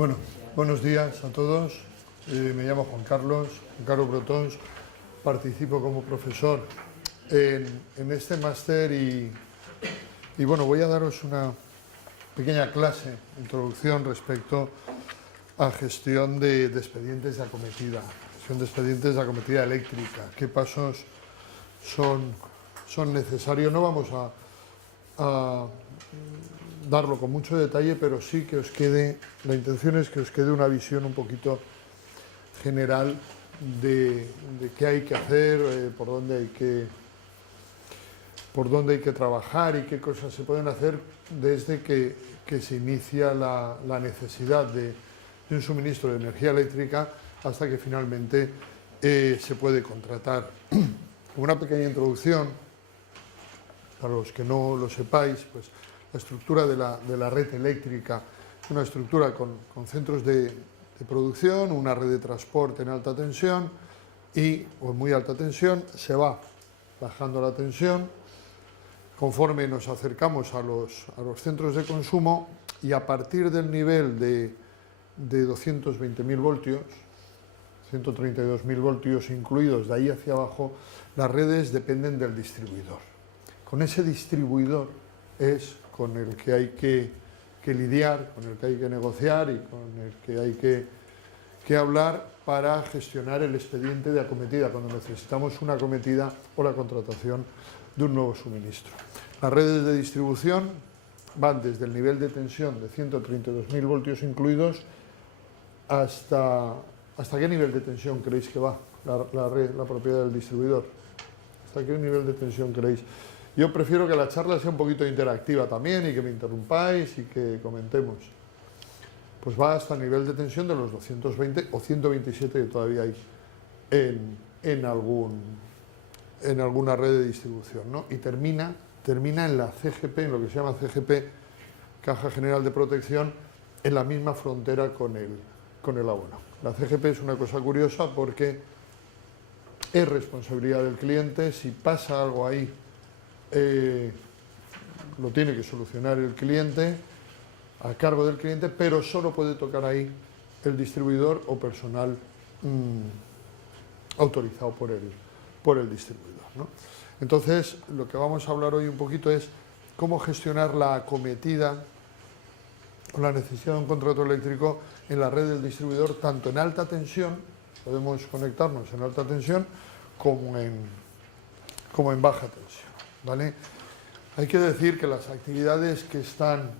Bueno, buenos días a todos. Me llamo Juan Carlos Brotons. Participo como profesor en este máster y bueno, voy a daros una pequeña clase, introducción respecto a gestión de expedientes de acometida, eléctrica, qué pasos son necesarios. No vamos a darlo con mucho detalle, pero sí que os quede, la intención es que os quede una visión un poquito general de qué hay que hacer, por dónde hay que trabajar y qué cosas se pueden hacer desde que se inicia la necesidad de un suministro de energía eléctrica hasta que finalmente se puede contratar. Una pequeña introducción, para los que no lo sepáis, pues la estructura de la red eléctrica es una estructura con centros de producción, una red de transporte en alta tensión o muy alta tensión, se va bajando la tensión conforme nos acercamos a los centros de consumo, y a partir del nivel de 220.000 voltios, 132.000 voltios incluidos, de ahí hacia abajo, las redes dependen del distribuidor. Con ese distribuidor es con el que hay que lidiar, con el que hay que negociar y con el que hay que hablar para gestionar el expediente de acometida, cuando necesitamos una acometida o la contratación de un nuevo suministro. Las redes de distribución van desde el nivel de tensión de 132.000 voltios incluidos hasta qué nivel de tensión creéis que va la propiedad del distribuidor. ¿Hasta qué nivel de tensión creéis? Yo prefiero que la charla sea un poquito interactiva también y que me interrumpáis y que comentemos. Pues va hasta el nivel de tensión de los 220 o 127 que todavía hay en alguna red de distribución, ¿no? Y termina en la CGP, en lo que se llama CGP, Caja General de Protección, en la misma frontera con el abono. La CGP es una cosa curiosa porque es responsabilidad del cliente. Si pasa algo ahí, lo tiene que solucionar el cliente, a cargo del cliente, pero solo puede tocar ahí el distribuidor o personal autorizado por el distribuidor, ¿no? Entonces, lo que vamos a hablar hoy un poquito es cómo gestionar la acometida o la necesidad de un contrato eléctrico en la red del distribuidor, tanto en alta tensión, podemos conectarnos en alta tensión, como en baja tensión, ¿vale? Hay que decir que las actividades que están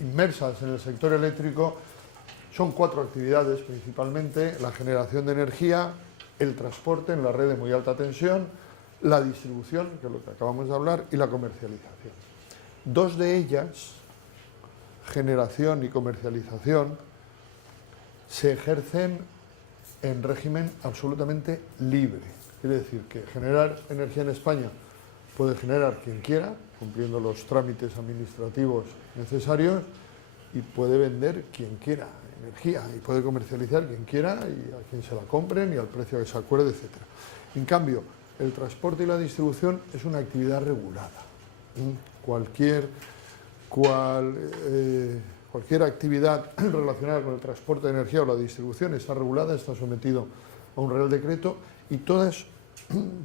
inmersas en el sector eléctrico son 4 actividades principalmente: la generación de energía, el transporte en la red de muy alta tensión, la distribución, que es lo que acabamos de hablar, y la comercialización. 2 de ellas, generación y comercialización, se ejercen en régimen absolutamente libre. Quiere decir que generar energía en España puede generar quien quiera, cumpliendo los trámites administrativos necesarios, y puede vender quien quiera energía, y puede comercializar quien quiera y a quien se la compren y al precio que se acuerde, etc. En cambio, el transporte y la distribución es una actividad regulada. Cualquier actividad relacionada con el transporte de energía o la distribución está regulada, está sometido a un Real Decreto, y todas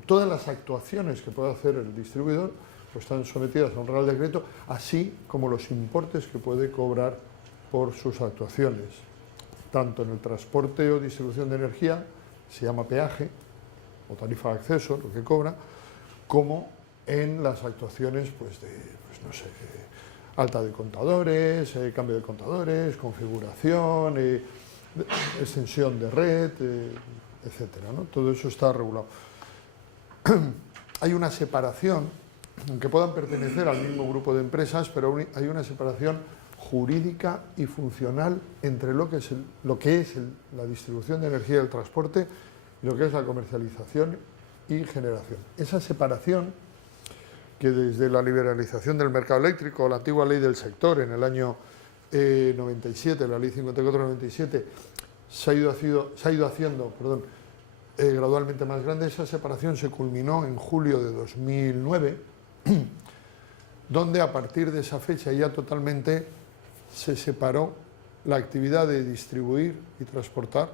las actuaciones que puede hacer el distribuidor pues están sometidas a un Real Decreto, así como los importes que puede cobrar por sus actuaciones, tanto en el transporte o distribución de energía, se llama peaje o tarifa de acceso, lo que cobra, como en las actuaciones alta de contadores, cambio de contadores, configuración, extensión de red, etcétera, ¿no? Todo eso está regulado. Hay una separación, aunque puedan pertenecer al mismo grupo de empresas, pero hay una separación jurídica y funcional entre lo que es la distribución de energía y el transporte y lo que es la comercialización y generación. Esa separación, que desde la liberalización del mercado eléctrico, la antigua ley del sector en el año 97, la ley 54/97, se ha ido haciendo gradualmente más grande. Esa separación se culminó en julio de 2009, donde a partir de esa fecha ya totalmente se separó la actividad de distribuir y transportar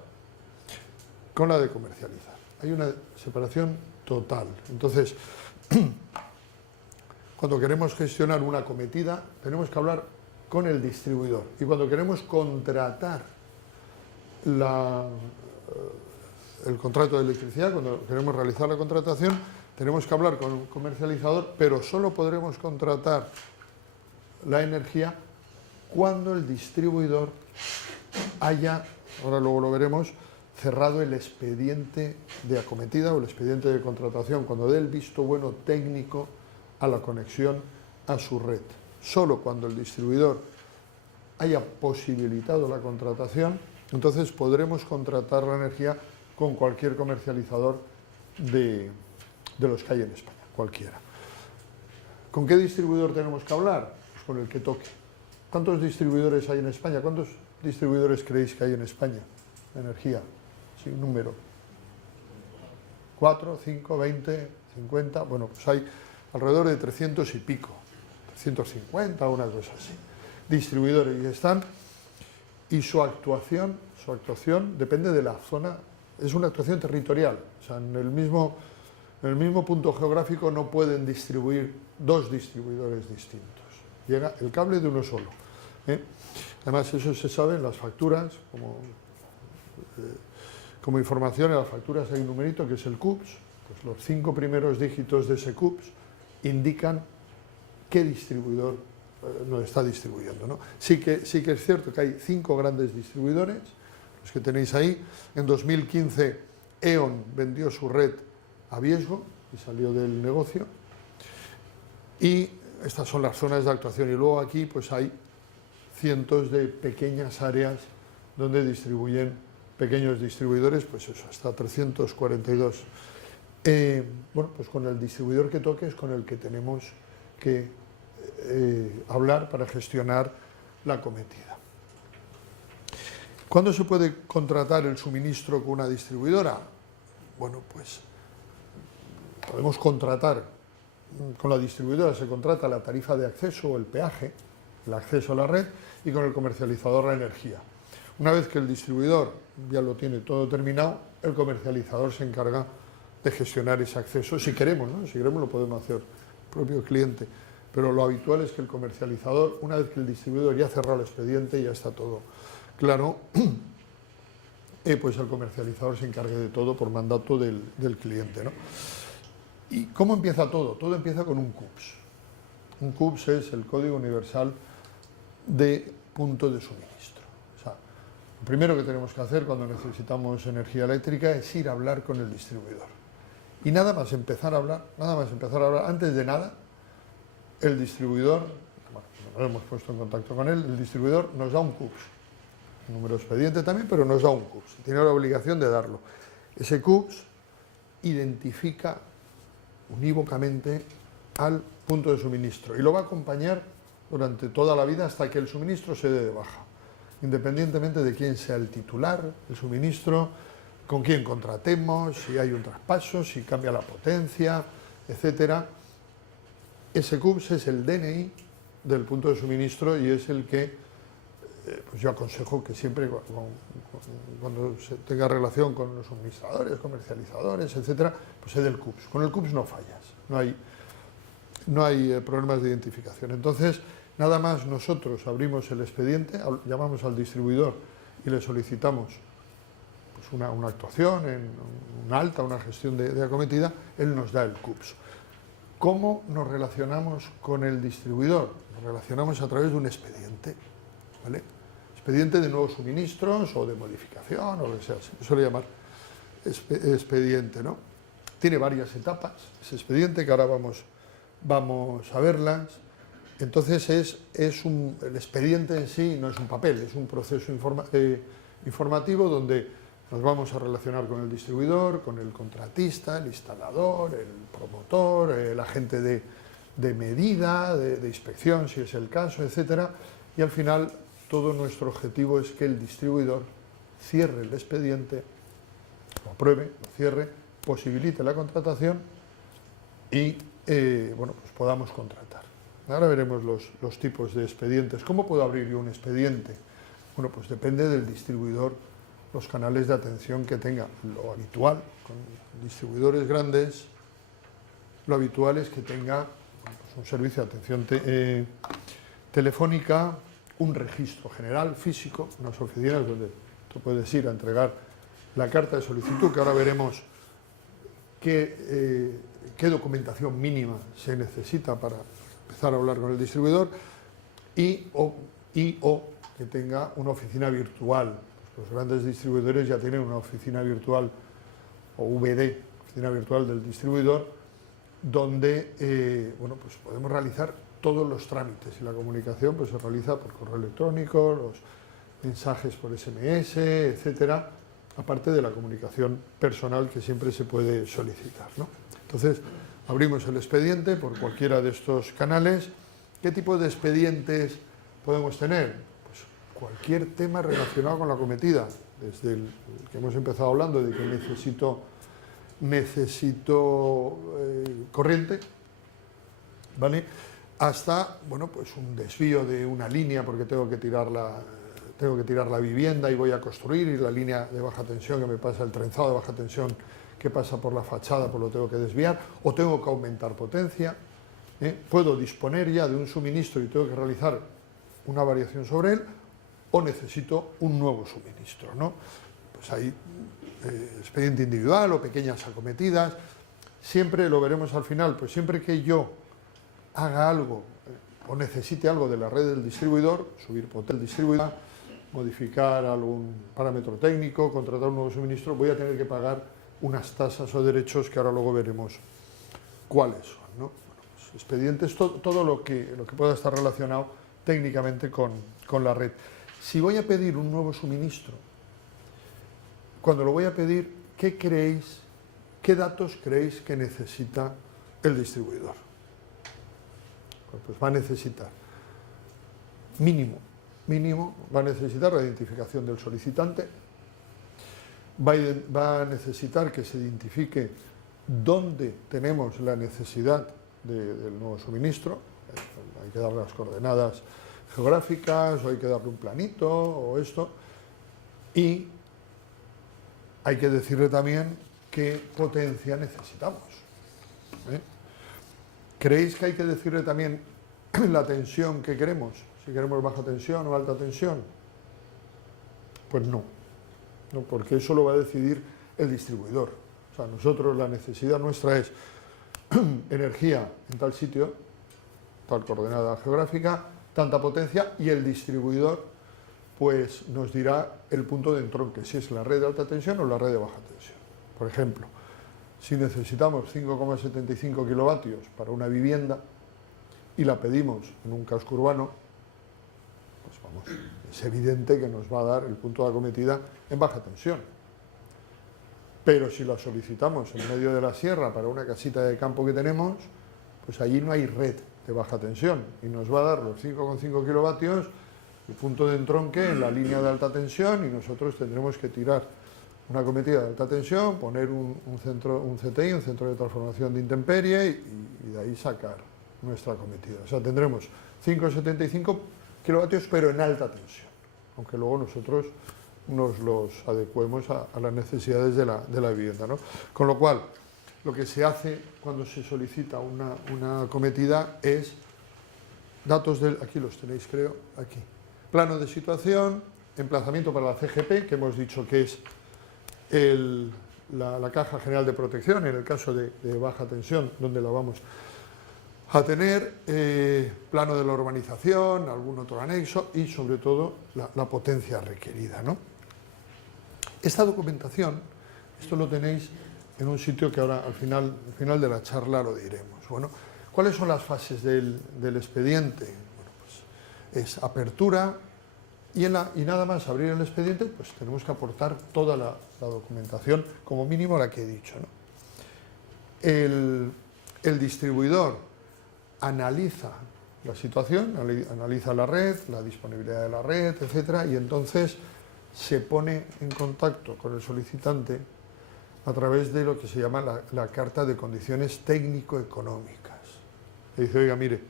con la de comercializar. Hay una separación total. Entonces, cuando queremos gestionar una acometida, tenemos que hablar con el distribuidor. Y cuando queremos contratar el contrato de electricidad, cuando queremos realizar la contratación, tenemos que hablar con un comercializador, pero solo podremos contratar la energía cuando el distribuidor haya, ahora luego lo veremos, cerrado el expediente de acometida o el expediente de contratación, cuando dé el visto bueno técnico a la conexión a su red. Solo cuando el distribuidor haya posibilitado la contratación, entonces podremos contratar la energía con cualquier comercializador de los que hay en España, cualquiera. ¿Con qué distribuidor tenemos que hablar? Pues con el que toque. ¿Cuántos distribuidores hay en España? ¿Cuántos distribuidores creéis que hay en España de energía? Sin número. ¿4, 5, 20, 50? Bueno, pues hay alrededor de 300 y pico, 350, una cosa así. Distribuidores, y están, y su actuación depende de la zona, es una actuación territorial, o sea, en el mismo punto geográfico no pueden distribuir dos distribuidores distintos, llega el cable de uno solo. Además, eso se sabe en las facturas, como información, en las facturas hay un numerito que es el CUPS, pues los 5 primeros dígitos de ese CUPS indican qué distribuidor nos está distribuyendo, ¿no? Sí que es cierto que hay 5 grandes distribuidores, los que tenéis ahí. En 2015 E.ON vendió su red a Viesgo y salió del negocio, y estas son las zonas de actuación, y luego aquí pues hay cientos de pequeñas áreas donde distribuyen pequeños distribuidores, pues eso, hasta 342. Bueno, pues con el distribuidor que toque es con el que tenemos que hablar para gestionar la acometida. ¿Cuándo se puede contratar el suministro con una distribuidora? Bueno, pues podemos contratar con la distribuidora, se contrata la tarifa de acceso o el peaje, el acceso a la red, y con el comercializador la energía. Una vez que el distribuidor ya lo tiene todo terminado, el comercializador se encarga de gestionar ese acceso, si queremos, ¿no? Si queremos lo podemos hacer el propio cliente, pero lo habitual es que el comercializador, una vez que el distribuidor ya ha cerrado el expediente, ya está todo claro, pues el comercializador se encargue de todo por mandato del cliente, ¿no? ¿Y cómo empieza todo? Todo empieza con un CUPS. Un CUPS es el Código Universal de Punto de Suministro. O sea, lo primero que tenemos que hacer cuando necesitamos energía eléctrica es ir a hablar con el distribuidor. Y nada más empezar a hablar, antes de nada, el distribuidor, bueno, nos hemos puesto en contacto con él, el distribuidor nos da un CUPS, un número de expediente también, pero nos da un CUPS, tiene la obligación de darlo. Ese CUPS identifica unívocamente al punto de suministro y lo va a acompañar durante toda la vida hasta que el suministro se dé de baja, independientemente de quién sea el titular del suministro, con quién contratemos, si hay un traspaso, si cambia la potencia, etcétera. Ese CUPS es el DNI del punto de suministro y es el que pues yo aconsejo que siempre cuando se tenga relación con los suministradores, comercializadores, etcétera, pues se dé el CUPS. Con el CUPS no fallas, no hay problemas de identificación. Entonces, nada más nosotros abrimos el expediente, llamamos al distribuidor y le solicitamos pues una actuación, una alta, una gestión de acometida, él nos da el CUPS. ¿Cómo nos relacionamos con el distribuidor? Nos relacionamos a través de un expediente, ¿vale? Expediente de nuevos suministros o de modificación o lo que sea, se suele llamar expediente, ¿no? Tiene varias etapas, ese expediente, que ahora vamos a verlas. Entonces el expediente en sí no es un papel, es un proceso informativo donde nos vamos a relacionar con el distribuidor, con el contratista, el instalador, el promotor, el agente de medida, de inspección, si es el caso, etcétera. Y al final, todo nuestro objetivo es que el distribuidor cierre el expediente, lo apruebe, lo cierre, posibilite la contratación y bueno, pues podamos contratar. Ahora veremos los tipos de expedientes. ¿Cómo puedo abrir yo un expediente? Bueno, pues depende del distribuidor, los canales de atención que tenga. Lo habitual, con distribuidores grandes, lo habitual es que tenga pues, un servicio de atención telefónica, un registro general físico, unas oficinas donde tú puedes ir a entregar la carta de solicitud, que ahora veremos qué documentación mínima se necesita para empezar a hablar con el distribuidor, y o que tenga una oficina virtual. Los grandes distribuidores ya tienen una oficina virtual, o VD, oficina virtual del distribuidor, donde bueno, pues podemos realizar todos los trámites, y la comunicación pues, se realiza por correo electrónico, los mensajes por SMS, etcétera, aparte de la comunicación personal que siempre se puede solicitar, ¿no? Entonces, abrimos el expediente por cualquiera de estos canales. ¿Qué tipo de expedientes podemos tener? Pues cualquier tema relacionado con la acometida, desde el que hemos empezado hablando de que necesito corriente, ¿vale? Hasta, bueno, pues un desvío de una línea porque tengo que tirar la vivienda y voy a construir, y la línea de baja tensión que me pasa, el trenzado de baja tensión que pasa por la fachada, pues lo tengo que desviar, o tengo que aumentar potencia, puedo disponer ya de un suministro y tengo que realizar una variación sobre él, o necesito un nuevo suministro, ¿no? Pues hay expediente individual o pequeñas acometidas, siempre lo veremos al final, pues siempre que yo haga algo o necesite algo de la red del distribuidor, subir potencia del distribuidor, modificar algún parámetro técnico, contratar un nuevo suministro, voy a tener que pagar unas tasas o derechos que ahora luego veremos cuáles son, ¿no? Bueno, pues expedientes, todo lo que pueda estar relacionado técnicamente con la red. Si voy a pedir un nuevo suministro, cuando lo voy a pedir, ¿qué datos creéis que necesita el distribuidor? Pues va a necesitar mínimo, va a necesitar la identificación del solicitante, va a necesitar que se identifique dónde tenemos la necesidad del nuevo suministro, hay que darle las coordenadas geográficas, o hay que darle un planito, o esto, y hay que decirle también qué potencia necesitamos, ¿eh? ¿Creéis que hay que decirle también la tensión que queremos? Si queremos baja tensión o alta tensión. Pues no, porque eso lo va a decidir el distribuidor. O sea, nosotros, la necesidad nuestra es energía en tal sitio, tal coordenada geográfica, tanta potencia, y el distribuidor pues nos dirá el punto de entronque, si es la red de alta tensión o la red de baja tensión. Por ejemplo, si necesitamos 5,75 kilovatios para una vivienda y la pedimos en un casco urbano, pues vamos, es evidente que nos va a dar el punto de acometida en baja tensión. Pero si la solicitamos en medio de la sierra para una casita de campo que tenemos, pues allí no hay red de baja tensión y nos va a dar los 5,5 kilovatios, el punto de entronque en la línea de alta tensión, y nosotros tendremos que tirar una acometida de alta tensión, poner un CTI, un centro de transformación de intemperie, y de ahí sacar nuestra acometida. O sea, tendremos 5,75 kilovatios, pero en alta tensión, aunque luego nosotros nos los adecuemos a las necesidades de la vivienda, ¿no? Con lo cual, lo que se hace cuando se solicita una acometida es datos aquí los tenéis, creo, aquí. Plano de situación, emplazamiento para la CGP, que hemos dicho que es la caja general de protección, en el caso de baja tensión, donde la vamos a tener, plano de la urbanización, algún otro anexo, y sobre todo la potencia requerida, ¿no? Esta documentación, esto lo tenéis en un sitio que ahora al final de la charla lo diremos. Bueno, ¿cuáles son las fases del expediente? Bueno, pues es apertura, y nada más abrir el expediente, pues tenemos que aportar toda la documentación, como mínimo la que he dicho, ¿no? El distribuidor analiza la situación, analiza la red, la disponibilidad de la red, etcétera, y entonces se pone en contacto con el solicitante a través de lo que se llama la carta de condiciones técnico-económicas. Le dice, oiga, mire,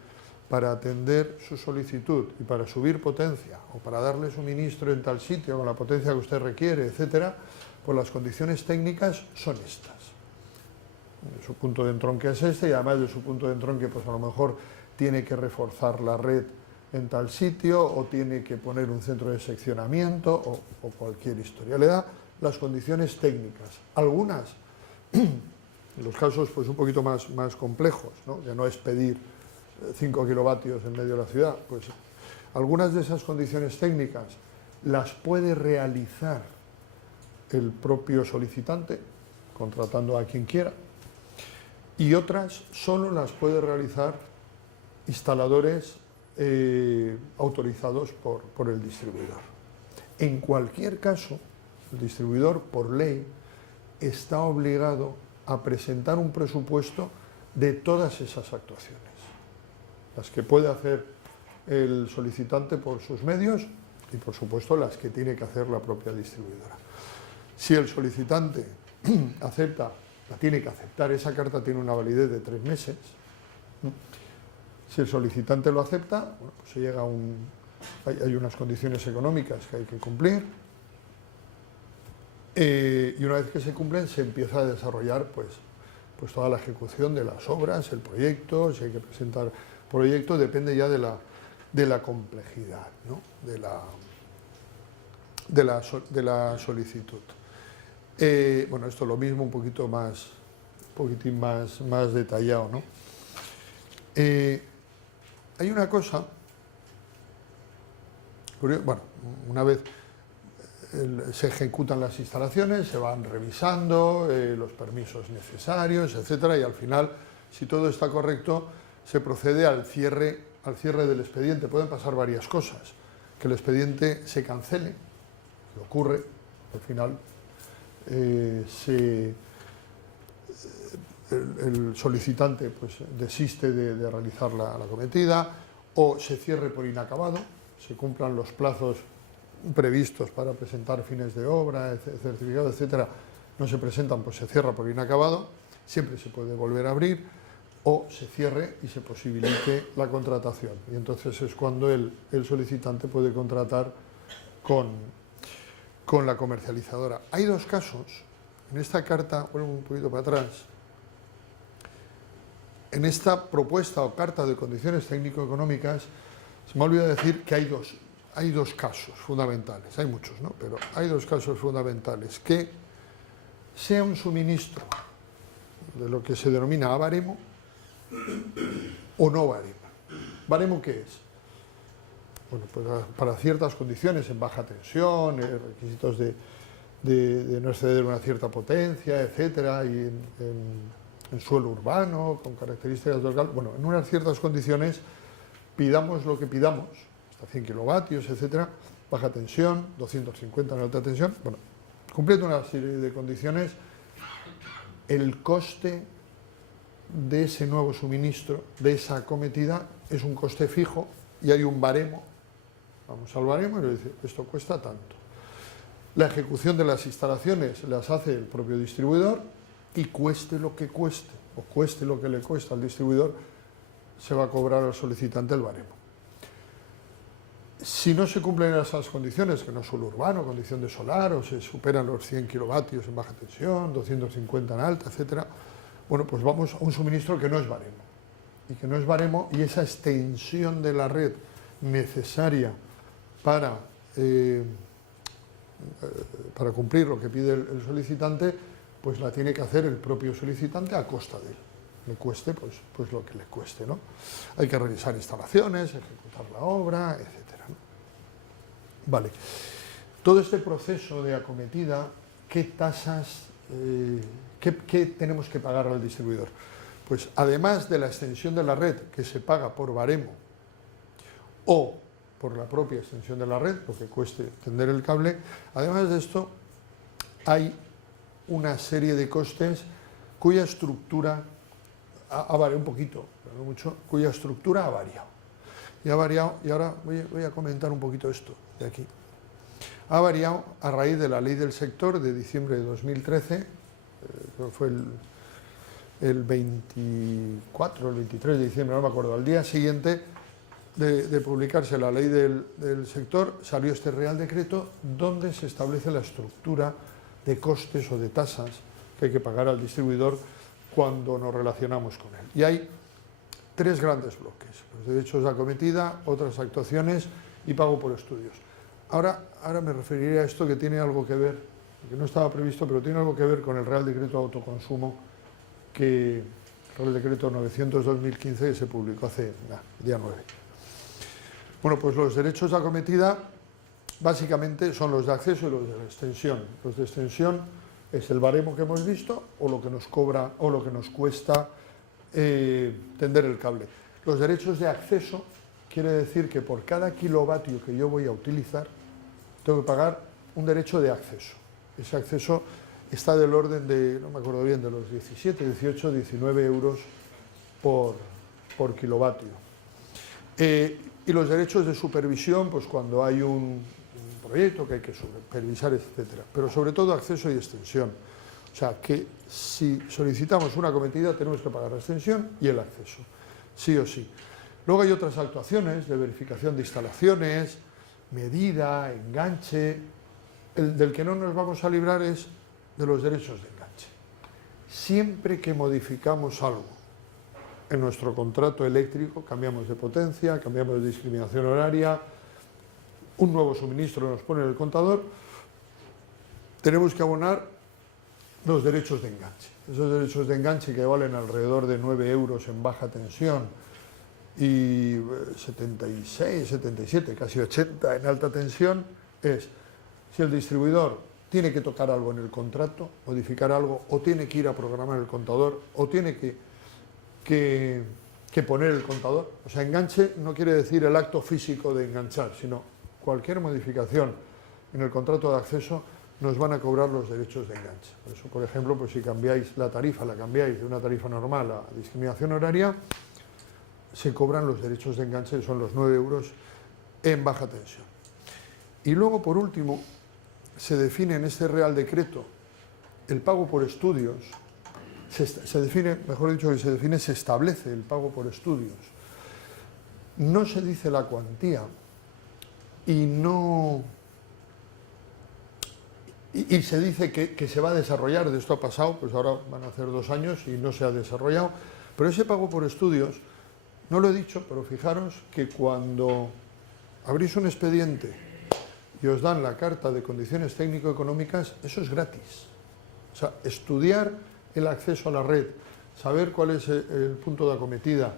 para atender su solicitud y para subir potencia o para darle suministro en tal sitio con la potencia que usted requiere, etcétera, pues las condiciones técnicas son estas. Su punto de entronque es este, y además de su punto de entronque, pues a lo mejor tiene que reforzar la red en tal sitio o tiene que poner un centro de seccionamiento o cualquier historia. Le da las condiciones técnicas. Algunas, en los casos pues un poquito más complejos, ¿no? Que no es pedir 5 kilovatios en medio de la ciudad, pues algunas de esas condiciones técnicas las puede realizar el propio solicitante, contratando a quien quiera, y otras solo las puede realizar instaladores autorizados por el distribuidor. En cualquier caso, el distribuidor, por ley, está obligado a presentar un presupuesto de todas esas actuaciones, las que puede hacer el solicitante por sus medios y, por supuesto, las que tiene que hacer la propia distribuidora. Si el solicitante acepta, la tiene que aceptar, esa carta tiene una validez de 3 meses. Si el solicitante lo acepta, bueno, pues se llega hay unas condiciones económicas que hay que cumplir, y una vez que se cumplen se empieza a desarrollar pues toda la ejecución de las obras, el proyecto. Si hay que presentar proyecto, depende ya de la complejidad, ¿no? de la solicitud. Bueno, esto es lo mismo, un poquitín más detallado, ¿no? Hay una cosa, bueno, una vez se ejecutan las instalaciones, se van revisando los permisos necesarios, etcétera, y al final, si todo está correcto, se procede al cierre del expediente. Pueden pasar varias cosas: que el expediente se cancele, que ocurre, al final el solicitante pues desiste de realizar la cometida, o se cierre por inacabado, se cumplan los plazos previstos para presentar fines de obra, certificados, etcétera, no se presentan, pues se cierra por inacabado. Siempre se puede volver a abrir, o se cierre y se posibilite la contratación, y entonces es cuando el solicitante puede contratar con la comercializadora. Hay 2 casos, en esta carta, vuelvo un poquito para atrás, en esta propuesta o carta de condiciones técnico-económicas, se me ha olvidado decir que hay dos casos fundamentales, hay muchos, ¿no? Pero hay 2 casos fundamentales: que sea un suministro de lo que se denomina a baremo o no baremo. ¿Baremo qué es? Bueno, pues para ciertas condiciones, en baja tensión, requisitos de no exceder una cierta potencia, etcétera, y en suelo urbano, con características de local, bueno, en unas ciertas condiciones, pidamos lo que pidamos, hasta 100 kilovatios, etcétera, baja tensión, 250 en alta tensión, bueno, cumpliendo una serie de condiciones, el coste de ese nuevo suministro, de esa acometida, es un coste fijo y hay un baremo. Vamos al baremo y le dice, esto cuesta tanto. La ejecución de las instalaciones las hace el propio distribuidor, y cueste lo que cueste, o cueste lo que le cuesta al distribuidor, se va a cobrar al solicitante el baremo. Si no se cumplen esas condiciones, que no es suelo urbano, condición de solar, o se superan los 100 kilovatios en baja tensión, 250 en alta, etcétera, bueno, pues vamos a un suministro que no es baremo. Y que no es baremo, y esa extensión de la red necesaria para cumplir lo que pide el solicitante, pues la tiene que hacer el propio solicitante a costa de él. Le cueste pues lo que le cueste, ¿no? Hay que realizar instalaciones, ejecutar la obra, etcétera, ¿no? Vale. Todo este proceso de acometida, ¿qué tasas, qué tenemos que pagar al distribuidor? Pues además de la extensión de la red, que se paga por baremo, o por la propia extensión de la red, lo que cueste tender el cable, además de esto, hay una serie de costes cuya estructura ha variado un poquito, pero no mucho, cuya estructura ha variado. Y ha variado, y ahora voy a comentar un poquito esto de aquí. Ha variado a raíz de la ley del sector de diciembre de 2013, creo que fue el 24 o el 23 de diciembre, no me acuerdo, al día siguiente de publicarse la ley del sector, salió este Real Decreto donde se establece la estructura de costes o de tasas que hay que pagar al distribuidor cuando nos relacionamos con él. Y hay tres grandes bloques: los derechos de acometida, otras actuaciones y pago por estudios. Ahora me referiré a esto que tiene algo que ver, que no estaba previsto, pero tiene algo que ver con el Real Decreto de Autoconsumo, el Real Decreto 900/2015, que se publicó hace día 9. Bueno, pues los derechos de acometida básicamente son los de acceso y los de extensión. Los de extensión es el baremo que hemos visto o lo que nos cobra o lo que nos cuesta tender el cable. Los derechos de acceso quiere decir que por cada kilovatio que yo voy a utilizar tengo que pagar un derecho de acceso. Ese acceso está del orden de, no me acuerdo bien, de los 17, 18, 19 euros por kilovatio. Y los derechos de supervisión, pues cuando hay un proyecto que hay que supervisar, etcétera. Pero sobre todo acceso y extensión. O sea, que si solicitamos una acometida tenemos que pagar la extensión y el acceso, sí o sí. Luego hay otras actuaciones de verificación de instalaciones, medida, enganche. Del que no nos vamos a librar es de los derechos de enganche. Siempre que modificamos algo en nuestro contrato eléctrico, cambiamos de potencia, cambiamos de discriminación horaria, un nuevo suministro nos pone en el contador, tenemos que abonar los derechos de enganche. Esos derechos de enganche, que valen alrededor de 9 euros en baja tensión y 76, 77, casi 80 en alta tensión, es si el distribuidor tiene que tocar algo en el contrato, modificar algo, o tiene que ir a programar el contador, o tiene que poner el contador. O sea, enganche no quiere decir el acto físico de enganchar, sino cualquier modificación en el contrato de acceso nos van a cobrar los derechos de enganche. Por eso, por ejemplo, pues si cambiáis la tarifa, la cambiáis de una tarifa normal a discriminación horaria, se cobran los derechos de enganche, que son los 9 euros en baja tensión. Y luego, por último, se define en este Real Decreto el pago por estudios. Se define, mejor dicho, que se define, se establece el pago por estudios. No se dice la cuantía y se dice que se va a desarrollar. De esto ha pasado, pues ahora van a hacer 2 años y no se ha desarrollado. Pero ese pago por estudios, no lo he dicho, pero fijaros que cuando abrís un expediente y os dan la carta de condiciones técnico-económicas, eso es gratis. O sea, estudiar el acceso a la red, saber cuál es el punto de acometida,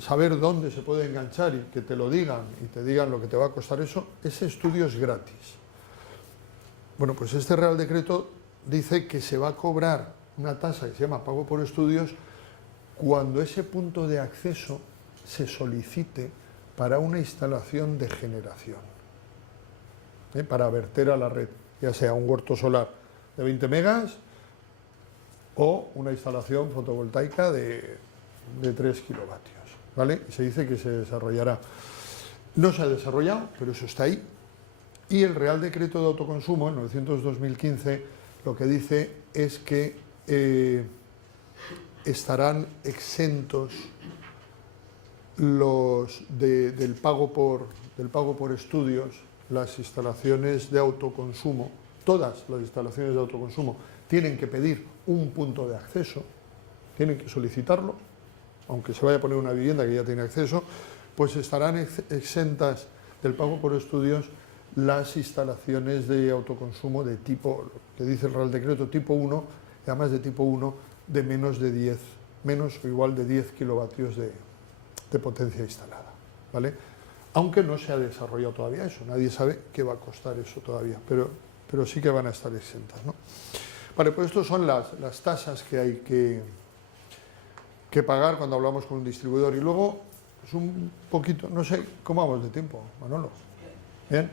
saber dónde se puede enganchar y que te lo digan y te digan lo que te va a costar eso, ese estudio es gratis. Bueno, pues este Real Decreto dice que se va a cobrar una tasa que se llama pago por estudios cuando ese punto de acceso se solicite para una instalación de generación, para verter a la red, ya sea un huerto solar de 20 megas o una instalación fotovoltaica de 3 kilovatios, ¿vale? Y se dice que se desarrollará. No se ha desarrollado, pero eso está ahí. Y el Real Decreto de Autoconsumo, el 900/2015, lo que dice es que estarán exentos del pago por estudios las instalaciones de autoconsumo. Todas las instalaciones de autoconsumo tienen que pedir un punto de acceso, tienen que solicitarlo, aunque se vaya a poner una vivienda que ya tiene acceso, pues estarán exentas del pago por estudios las instalaciones de autoconsumo de tipo, que dice el Real Decreto, tipo 1, y además de tipo 1 de menos o igual de 10 kilovatios de potencia instalada, ¿vale? Aunque no se ha desarrollado todavía eso, nadie sabe qué va a costar eso todavía, pero sí que van a estar exentas, ¿no? Vale, pues estas son las tasas que hay que pagar cuando hablamos con un distribuidor. Y luego, pues un poquito, no sé, ¿cómo vamos de tiempo, Manolo? ¿Bien?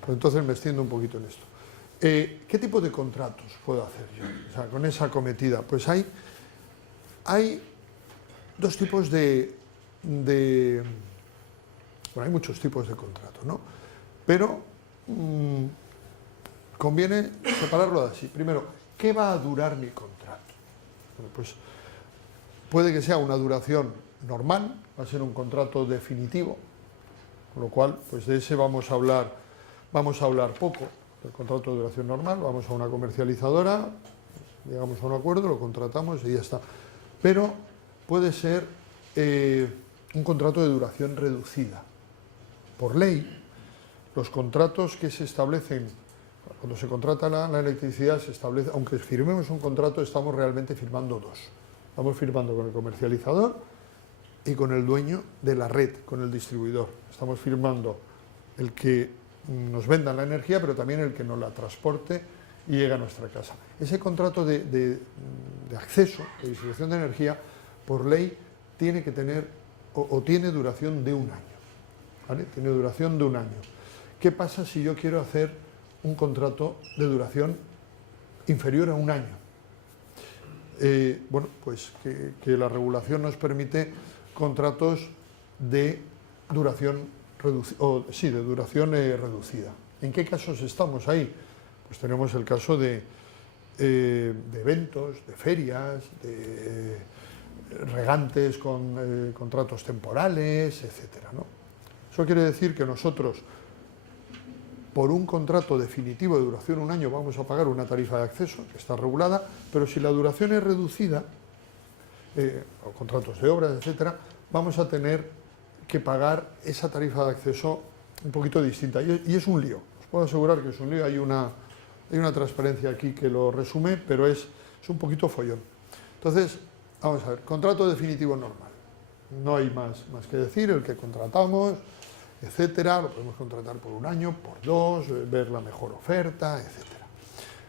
Pues entonces me extiendo un poquito en esto. ¿Qué tipo de contratos puedo hacer yo? O sea, con esa acometida. Pues hay dos tipos bueno, hay muchos tipos de contratos, ¿no? Pero conviene separarlo de así. Primero, ¿qué va a durar mi contrato? Bueno, pues puede que sea una duración normal, va a ser un contrato definitivo, con lo cual, pues de ese vamos a hablar poco, del contrato de duración normal. Vamos a una comercializadora, llegamos a un acuerdo, lo contratamos y ya está. Pero puede ser un contrato de duración reducida. Por ley, los contratos que se establecen, cuando se contrata la electricidad, se establece, aunque firmemos un contrato, estamos realmente firmando dos. Estamos firmando con el comercializador y con el dueño de la red, con el distribuidor. Estamos firmando el que nos venda la energía, pero también el que nos la transporte y llegue a nuestra casa. Ese contrato de acceso, de distribución de energía, por ley, tiene que tener o tiene duración de un año. ¿Vale? Tiene duración de un año. ¿Qué pasa si yo quiero hacer un contrato de duración inferior a un año? Bueno, pues que la regulación nos permite contratos de duración reducida. ¿En qué casos estamos ahí? Pues tenemos el caso de eventos, de ferias, de regantes con contratos temporales, etcétera, ¿no? Eso quiere decir que nosotros, por un contrato definitivo de duración un año, vamos a pagar una tarifa de acceso que está regulada, pero si la duración es reducida, o contratos de obras, etcétera, vamos a tener que pagar esa tarifa de acceso un poquito distinta. Y es un lío. Os puedo asegurar que es un lío. Hay una transparencia aquí que lo resume, pero es un poquito follón. Entonces, vamos a ver, contrato definitivo normal. No hay más que decir, el que contratamos, etcétera, lo podemos contratar por un año, por dos, ver la mejor oferta, etcétera.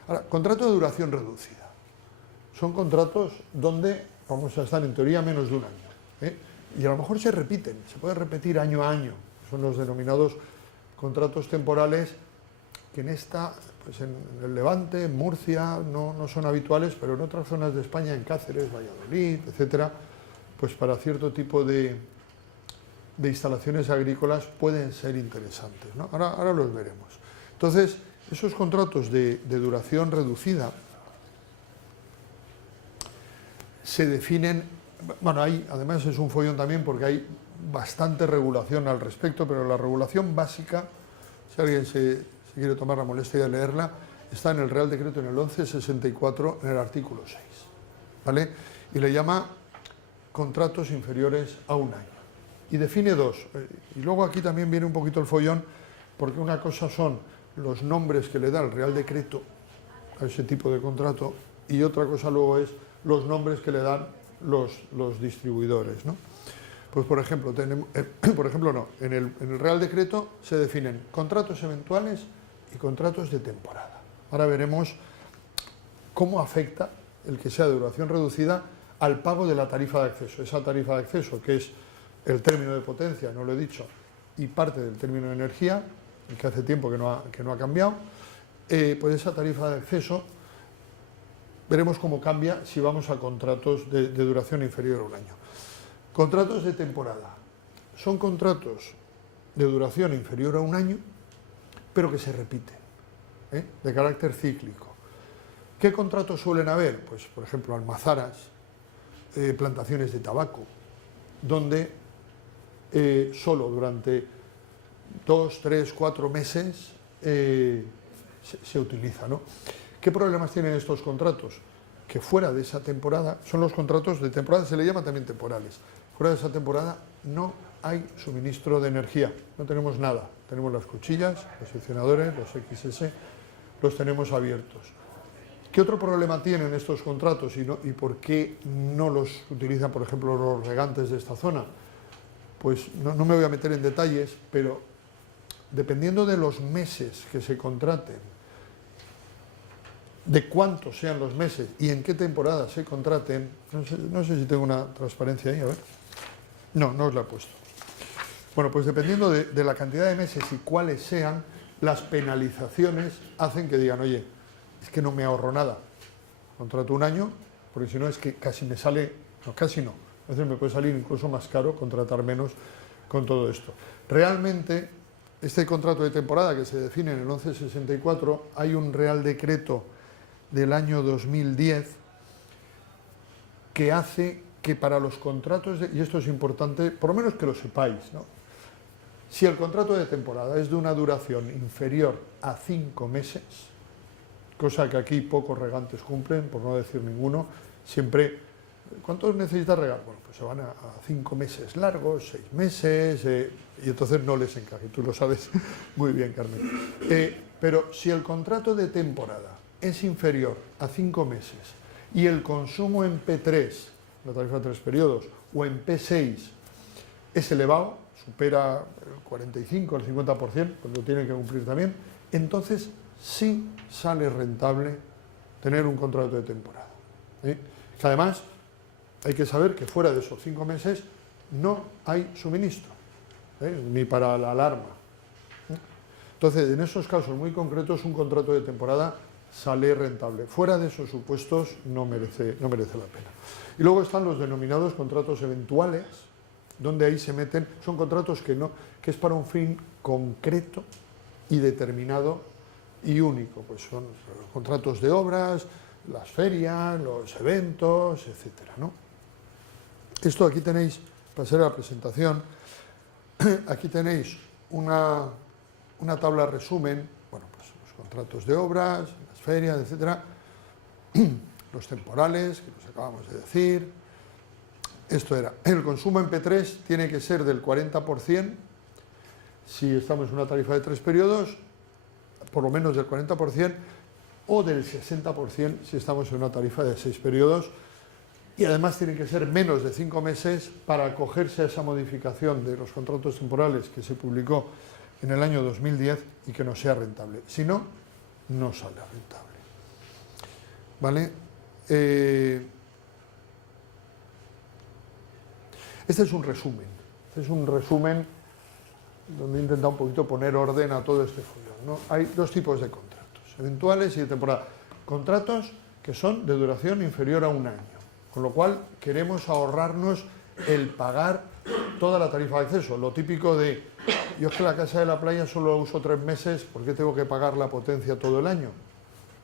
Ahora, contrato de duración reducida. Son contratos donde vamos a estar en teoría menos de un año, ¿eh? Y a lo mejor se repiten, se pueden repetir año a año. Son los denominados contratos temporales que en el Levante, en Murcia, no son habituales, pero en otras zonas de España, en Cáceres, Valladolid, etcétera, pues para cierto tipo de instalaciones agrícolas pueden ser interesantes, ¿no? Ahora los veremos. Entonces, esos contratos de duración reducida se definen, bueno, además es un follón también porque hay bastante regulación al respecto, pero la regulación básica, si alguien se quiere tomar la molestia de leerla, está en el Real Decreto, en el 1164, en el artículo 6, ¿vale? Y le llama contratos inferiores a un año. Y define dos. Y luego aquí también viene un poquito el follón, porque una cosa son los nombres que le da el Real Decreto a ese tipo de contrato, y otra cosa luego es los nombres que le dan los distribuidores, ¿no? Pues por ejemplo, en el Real Decreto se definen contratos eventuales y contratos de temporada. Ahora veremos cómo afecta el que sea de duración reducida al pago de la tarifa de acceso. Esa tarifa de acceso, que es el término de potencia, no lo he dicho, y parte del término de energía, que hace tiempo que no ha cambiado, pues esa tarifa de acceso veremos cómo cambia si vamos a contratos de duración inferior a un año. Contratos de temporada. Son contratos de duración inferior a un año, pero que se repiten, de carácter cíclico. ¿Qué contratos suelen haber? Pues, por ejemplo, almazaras, plantaciones de tabaco, donde solo durante 2, 3, 4 meses se utiliza, ¿no? ¿Qué problemas tienen estos contratos? Que fuera de esa temporada, son los contratos de temporada, se le llama también temporales, fuera de esa temporada no hay suministro de energía, no tenemos nada, tenemos las cuchillas, los seccionadores, los XS, los tenemos abiertos. ¿Qué otro problema tienen estos contratos y por qué no los utilizan, por ejemplo, los regantes de esta zona? Pues no me voy a meter en detalles, pero dependiendo de los meses que se contraten, de cuántos sean los meses y en qué temporada se contraten, no sé si tengo una transparencia ahí, a ver. No os la he puesto. Bueno, pues dependiendo de la cantidad de meses y cuáles sean, las penalizaciones hacen que digan, oye, es que no me ahorro nada. Contrato un año, porque si no es que casi me sale, no, casi no. A veces me puede salir incluso más caro contratar menos con todo esto. Realmente, este contrato de temporada que se define en el 1164, hay un Real Decreto del año 2010 que hace que para los contratos, y esto es importante, por lo menos que lo sepáis, ¿no? Si el contrato de temporada es de una duración inferior a 5 meses, cosa que aquí pocos regantes cumplen, por no decir ninguno, siempre, ¿cuántos necesitas regar? Bueno, pues se van a 5 meses largos, 6 meses, y entonces no les encaje, tú lo sabes muy bien, Carmen. Pero si el contrato de temporada es inferior a 5 meses y el consumo en P3, la tarifa de 3 periodos, o en P6 es elevado, supera el 45, el 50%, pues lo tienen que cumplir también, entonces sí sale rentable tener un contrato de temporada. Que además hay que saber que fuera de esos 5 meses no hay suministro, ni para la alarma. Entonces, en esos casos muy concretos, un contrato de temporada sale rentable. Fuera de esos supuestos no merece la pena. Y luego están los denominados contratos eventuales, donde ahí se meten, son contratos que es para un fin concreto y determinado y único. Pues son los contratos de obras, las ferias, los eventos, etcétera, ¿no? Esto aquí tenéis, para hacer la presentación, aquí tenéis una tabla resumen, bueno, pues los contratos de obras, las ferias, etcétera, los temporales, que nos acabamos de decir. Esto era, el consumo en P3 tiene que ser del 40%, si estamos en una tarifa de 3 periodos, por lo menos del 40%, o del 60% si estamos en una tarifa de 6 periodos, y además tiene que ser menos de 5 meses para acogerse a esa modificación de los contratos temporales que se publicó en el año 2010 y que no sea rentable. Si no, no sale rentable. ¿Vale? Este es un resumen. Este es un resumen donde he intentado un poquito poner orden a todo este follón, ¿no? Hay dos tipos de contratos, eventuales y de temporada. Contratos que son de duración inferior a un año, con lo cual queremos ahorrarnos el pagar toda la tarifa de acceso. Lo típico de, yo es que la casa de la playa solo la uso 3 meses, ¿por qué tengo que pagar la potencia todo el año?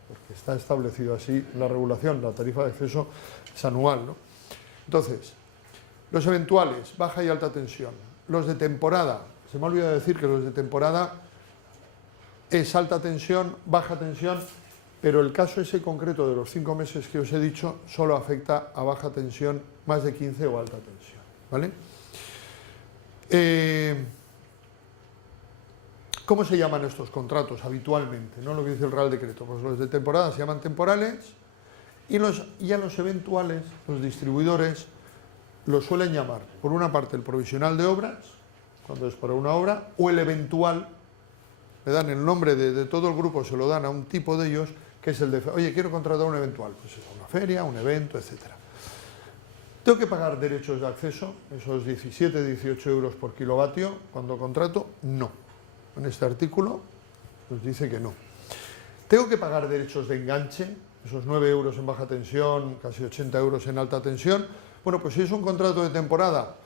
Porque está establecido así la regulación, la tarifa de acceso es anual, ¿no? Entonces, los eventuales, baja y alta tensión. Los de temporada, se me ha olvidado decir que los de temporada es alta tensión, baja tensión, pero el caso ese concreto de los 5 meses que os he dicho solo afecta a baja tensión, más de 15 o alta tensión, ¿vale? ¿Cómo se llaman estos contratos habitualmente? ¿No? Lo que dice el Real Decreto. Pues los de temporada se llaman temporales y a los eventuales, los distribuidores, los suelen llamar, por una parte, el provisional de obras, cuando es para una obra, o el eventual, le dan el nombre de todo el grupo, se lo dan a un tipo de ellos, que es el de, oye, quiero contratar un eventual, pues es una feria, un evento, etcétera. ¿Tengo que pagar derechos de acceso, esos 17, 18 euros por kilovatio, cuando contrato? No. En este artículo nos dice que no. ¿Tengo que pagar derechos de enganche, esos 9 euros en baja tensión, casi 80 euros en alta tensión? Bueno, pues si es un contrato de temporada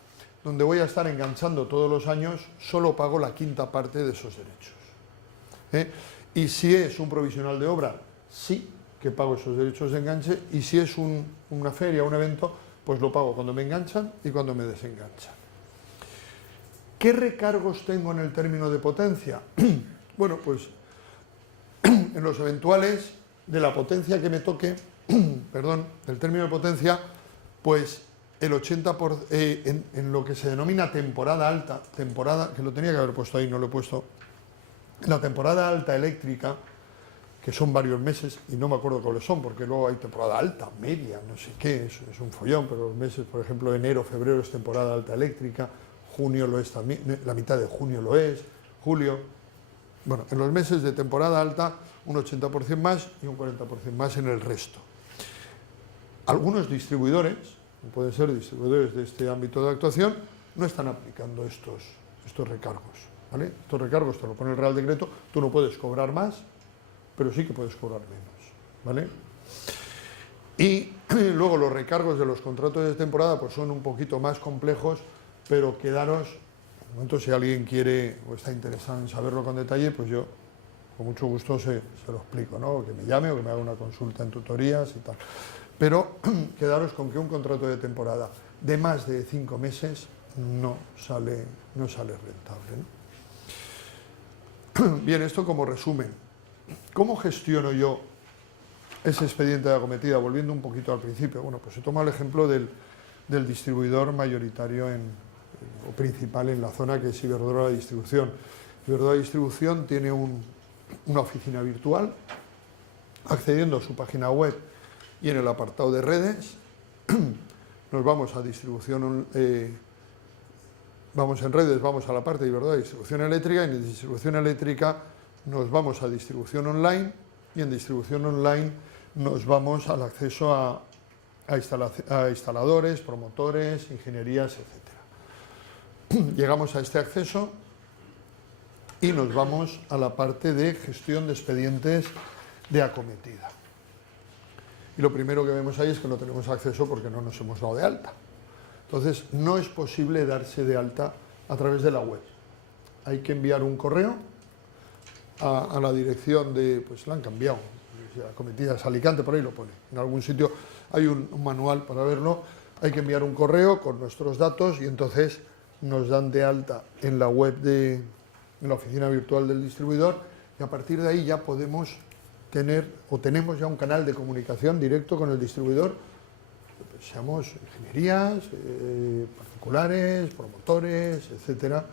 donde voy a estar enganchando todos los años, solo pago la quinta parte de esos derechos. Y si es un provisional de obra, sí que pago esos derechos de enganche, y si es una feria, un evento, pues lo pago cuando me enganchan y cuando me desenganchan. ¿Qué recargos tengo en el término de potencia? Bueno, pues en los eventuales de la potencia que me toque, perdón, del término de potencia, pues el 80%, en lo que se denomina temporada alta, temporada, que lo tenía que haber puesto ahí, no lo he puesto, en la temporada alta eléctrica, que son varios meses, y no me acuerdo cuáles son, porque luego hay temporada alta, media, no sé qué, es un follón, pero los meses, por ejemplo, enero, febrero es temporada alta eléctrica, junio lo es también, la mitad de junio lo es, julio. Bueno, en los meses de temporada alta, un 80% más y un 40% más en el resto. Algunos distribuidores, pueden ser distribuidores de este ámbito de actuación, no están aplicando estos recargos, ¿vale? Estos recargos te lo pone el Real Decreto, tú no puedes cobrar más, pero sí que puedes cobrar menos, ¿vale? Y luego los recargos de los contratos de temporada pues son un poquito más complejos, pero quedaros, de momento, si alguien quiere o está interesado en saberlo con detalle, pues yo con mucho gusto se lo explico, ¿no? Que me llame o que me haga una consulta en tutorías y tal. Pero quedaros con que un contrato de temporada de más de 5 meses no sale rentable, ¿no? Bien, esto como resumen. ¿Cómo gestiono yo ese expediente de acometida? Volviendo un poquito al principio. Bueno, pues se toma el ejemplo del distribuidor mayoritario o principal en la zona, que es Iberdrola Distribución. Iberdrola Distribución tiene una oficina virtual. Accediendo a su página web y en el apartado de redes, nos vamos a distribución, vamos en redes, vamos a la parte de Iberdrola Distribución Eléctrica, y en distribución eléctrica nos vamos a distribución online, y en distribución online nos vamos al acceso a instaladores, promotores, ingenierías, etc. Llegamos a este acceso y nos vamos a la parte de gestión de expedientes de acometida. Y lo primero que vemos ahí es que no tenemos acceso porque no nos hemos dado de alta. Entonces, no es posible darse de alta a través de la web. Hay que enviar un correo a la dirección de, pues la han cambiado, Acometidas Alicante, por ahí lo pone. En algún sitio hay un manual para verlo. Hay que enviar un correo con nuestros datos y entonces nos dan de alta en la web en la oficina virtual del distribuidor, y a partir de ahí ya podemos tenemos ya un canal de comunicación directo con el distribuidor, seamos ingenierías, particulares, promotores, etcétera,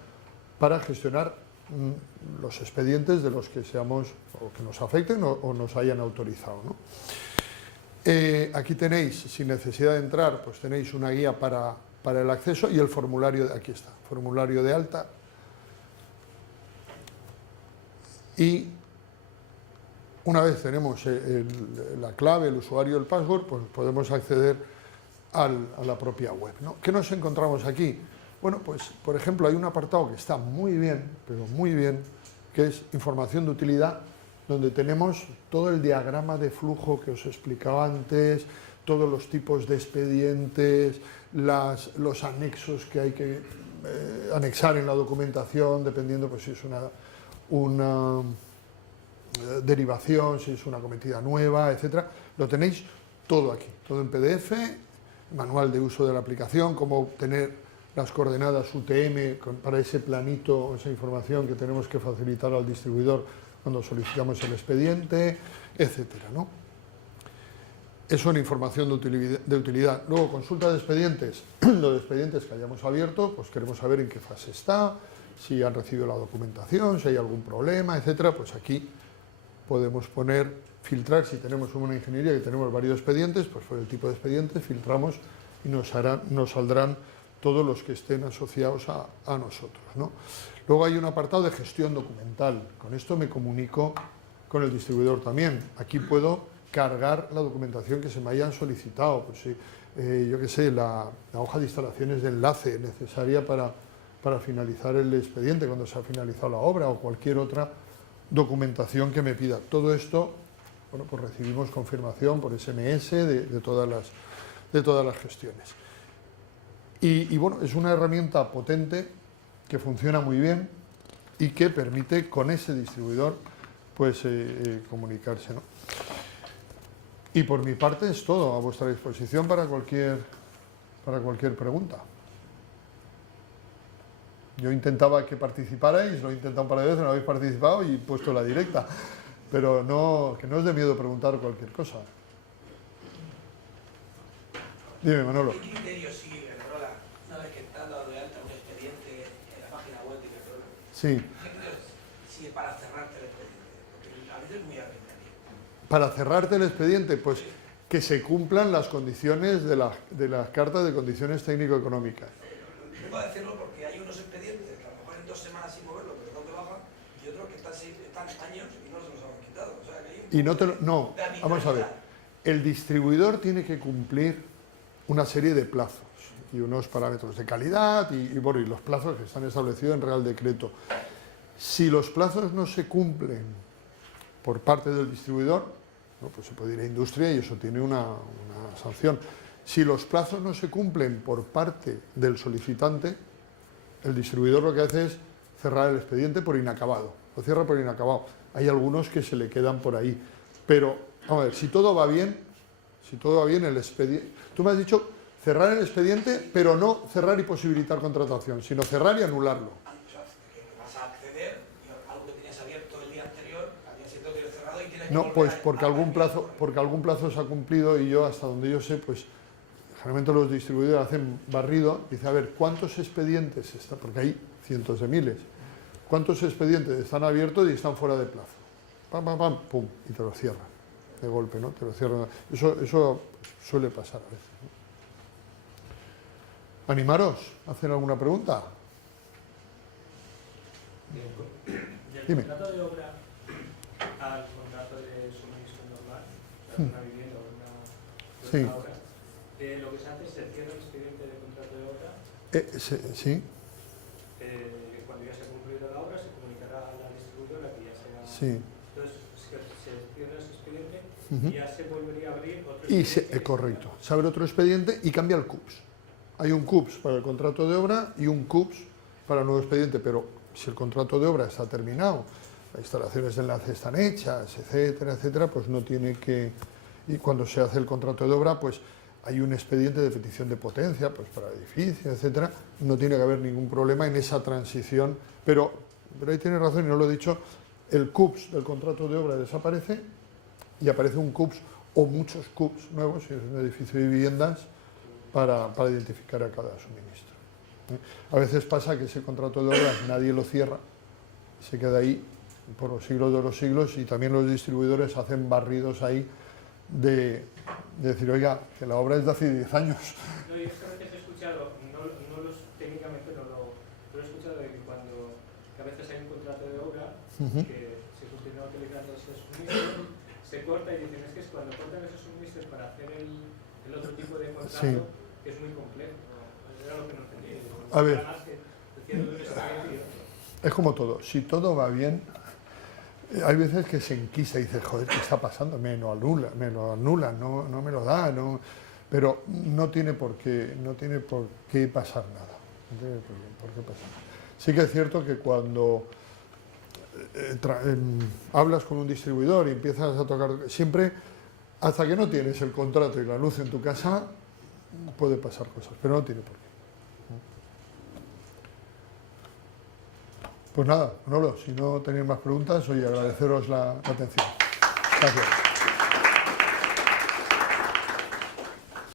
para gestionar los expedientes de los que seamos o que nos afecten o nos hayan autorizado, ¿no? Aquí tenéis, sin necesidad de entrar, pues tenéis una guía para el acceso y el formulario, aquí está, formulario de alta. Y una vez tenemos la clave, el usuario, el password, pues podemos acceder a la propia web, ¿no? ¿Qué nos encontramos aquí? Bueno, pues por ejemplo hay un apartado que está muy bien, pero muy bien, que es información de utilidad, donde tenemos todo el diagrama de flujo que os explicaba antes, todos los tipos de expedientes, los anexos que hay que anexar en la documentación, dependiendo pues si es una derivación, si es una acometida nueva, etcétera. Lo tenéis todo aquí, todo en PDF, manual de uso de la aplicación, cómo obtener las coordenadas UTM para ese planito, esa información que tenemos que facilitar al distribuidor cuando solicitamos el expediente, etcétera, ¿no? Eso en información de utilidad. Luego, consulta de expedientes. Los expedientes que hayamos abierto, pues queremos saber en qué fase está, si han recibido la documentación, si hay algún problema, etcétera. Pues aquí podemos filtrar, si tenemos una ingeniería que tenemos varios expedientes, pues por el tipo de expedientes filtramos y nos saldrán todos los que estén asociados a nosotros, ¿no? Luego hay un apartado de gestión documental. Con esto me comunico con el distribuidor también. Aquí puedo cargar la documentación que se me hayan solicitado. Pues sí, yo qué sé, la hoja de instalaciones de enlace necesaria para finalizar el expediente cuando se ha finalizado la obra, o cualquier otra documentación que me pida. Todo esto, bueno, pues recibimos confirmación por SMS de todas las gestiones. Y bueno, es una herramienta potente que funciona muy bien y que permite con ese distribuidor pues comunicarse, ¿no? Y por mi parte es todo, a vuestra disposición para cualquier pregunta. Yo intentaba que participarais, lo he intentado un par de veces, no habéis participado y he puesto la directa, pero que no os dé miedo preguntar cualquier cosa. Dime, Manolo. ¿Qué criterios sigue Iberdrola una vez que está dado de alta un expediente en la página web de Iberdrola? Sí. ¿Qué criterios sigue para cerrarte el expediente? Porque a veces es muy arbitrario. Para cerrarte el expediente, pues que se cumplan las condiciones de las cartas de condiciones técnico-económicas. Vengo a decirlo porque hay unos expedientes que a lo mejor en 2 semanas sin moverlo, pero están de baja, y otros que están años y no se los han quitado. O sea, que hay No, vamos a ver. El distribuidor tiene que cumplir una serie de plazos y unos parámetros de calidad y los plazos que están establecidos en Real Decreto. Si los plazos no se cumplen por parte del distribuidor, ¿no? Pues se puede ir a industria y eso tiene una sanción. Si los plazos no se cumplen por parte del solicitante, el distribuidor lo que hace es cerrar el expediente por inacabado. Lo cierra por inacabado. Hay algunos que se le quedan por ahí. Pero, vamos a ver, si todo va bien, Si todo va bien, el expediente... Tú me has dicho cerrar el expediente, pero no cerrar y posibilitar contratación, sino cerrar y anularlo. O sea, que vas a acceder y algo que tenías abierto el día anterior, al día siguiente lo tienes cerrado y tienes que No, volver pues a- porque a- algún plazo se ha cumplido y yo, hasta donde yo sé, pues generalmente los distribuidores hacen barrido, dice, a ver, ¿cuántos expedientes están? Porque hay cientos de miles. ¿Cuántos expedientes están abiertos y están fuera de plazo? Pam, pam, pam, pum, y te lo cierran de golpe, ¿no? Te lo cierran. Eso suele pasar a veces, ¿no? Animaros, ¿hacen alguna pregunta? Del Dime. contrato de obra al contrato de suministro normal, o sea, una vivienda o Sí. una obra, lo que se hace es se cierra el expediente de contrato de obra. Sí, Cuando ya se ha concluido la obra, se comunicará a la distribuidora que ya se ha. sí. Entonces, se cierra ese expediente Ujú. y ya se volvería a abrir otro Y expediente. correcto, se abre otro expediente y cambia el CUPS. Hay un CUPS para el contrato de obra y un CUPS para el nuevo expediente, pero si el contrato de obra está terminado, las instalaciones de enlace están hechas, etcétera, etcétera, pues no tiene que... Y cuando se hace el contrato de obra, pues hay un expediente de petición de potencia, pues para el edificio, etcétera, no tiene que haber ningún problema en esa transición, pero ahí tiene razón y no lo he dicho, el CUPS del contrato de obra desaparece y aparece un CUPS o muchos CUPS nuevos, si es un edificio de viviendas, para identificar a cada suministro. A veces pasa que ese contrato de obras nadie lo cierra, se queda ahí por los siglos de los siglos y también los distribuidores hacen barridos ahí de decir, oiga, que la obra es de hace 10 años. No, yo es que a veces he escuchado, técnicamente no lo, pero he escuchado de que que a veces hay un contrato de obra que se continúa utilizando ese suministro, se corta y dicen, es que es cuando cortan esos suministros para hacer el otro tipo de contrato, Sí. que es muy complejo. Era lo que no entendía. A ver. Nada más que decía de un expediente y otro. Es como todo, si todo va bien, hay veces que se enquista y dices, joder, ¿qué está pasando? Me lo anula, no me lo da, no, pero no tiene por qué pasar nada. No tiene por qué pasar nada. Sí que es cierto que cuando hablas con un distribuidor y empiezas a tocar, siempre, hasta que no tienes el contrato y la luz en tu casa, puede pasar cosas, pero no tiene por qué. Pues nada, Manolo, si no tenéis más preguntas, oye, agradeceros la atención. Gracias.